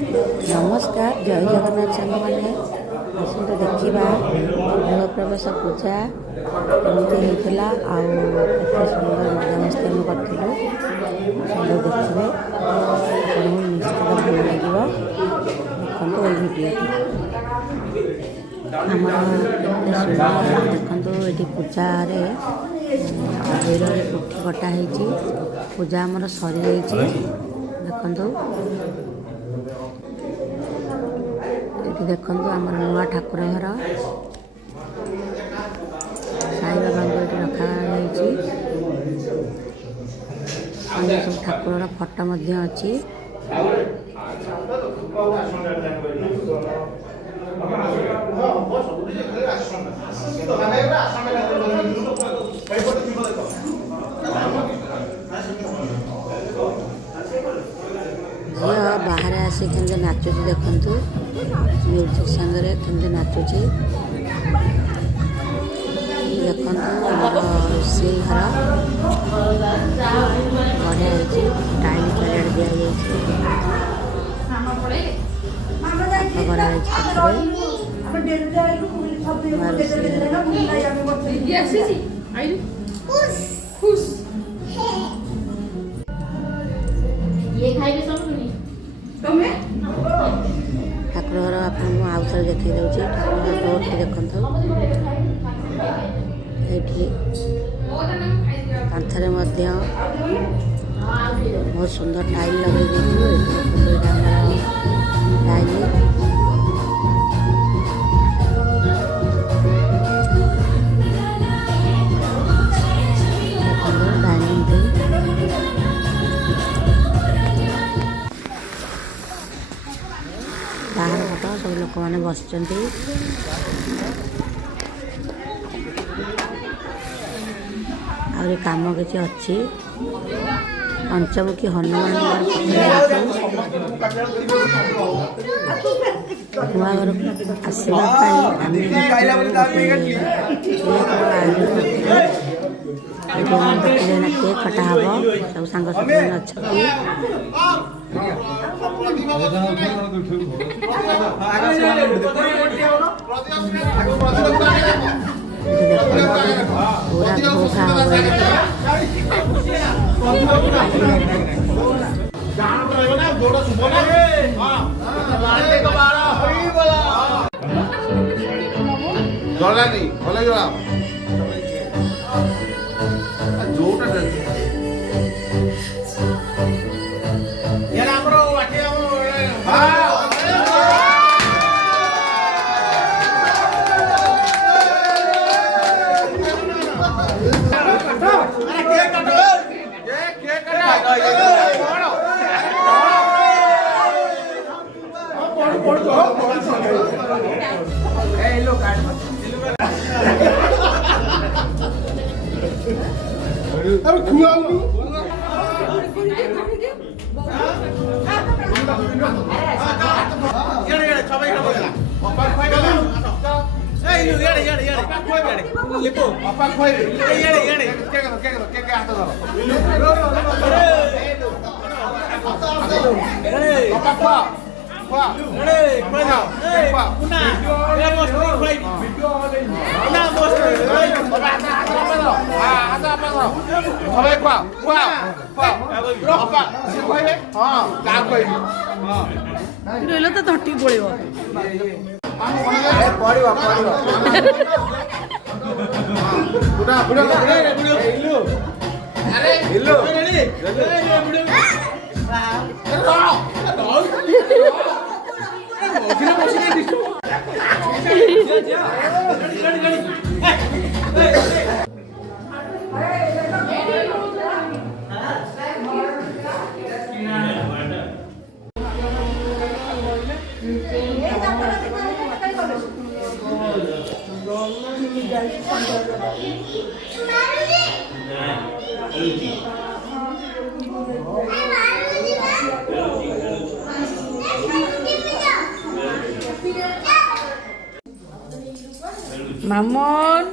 नमस्कार जय जगन्नाथ सांग मैंने आसतु देखा गृह प्रवेश पूजा कमी होता आते सुंदर मजामस्ती आम करूँ सब देखिए निश्चित भल लगे देखो ये भिडियो देखो ये पूजा भैर पुठी कटा पूजा आमर सरी देखु ये देखु आमर नुआ ठाकुर घर साई बाबा को रखा सब ठाकुर फोटो अच्छी झील बाहर आसी के नाचुची देखु म्यूजिक सांगे के नाचुची देखु रोषे घर बढ़िया टाइल चारिआड ठाकुर घर आपको आउ थे देखी दूसरी ठाकुर डोर देखु ये कांथरे बहुत सुंदर टाइल लगे टाइल बाहर फोटो सब लोक मैंने बस आहुरी कम किसी अच्छी पंचमुखी हनुमान नुआ घर केक कटा हम सब सांग अच्छा पूरा धोखा तो थर्टी मामन